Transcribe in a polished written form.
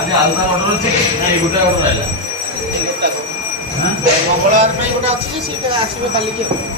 आज आलता ऑर्डर আছে এই গোটা অর্ডর আইলা মঙ্গলবার ପାଇଁ ଗୋଟେ ଅଛି ଯେ ସେଇଟା ଆସିବ କାଲିକି।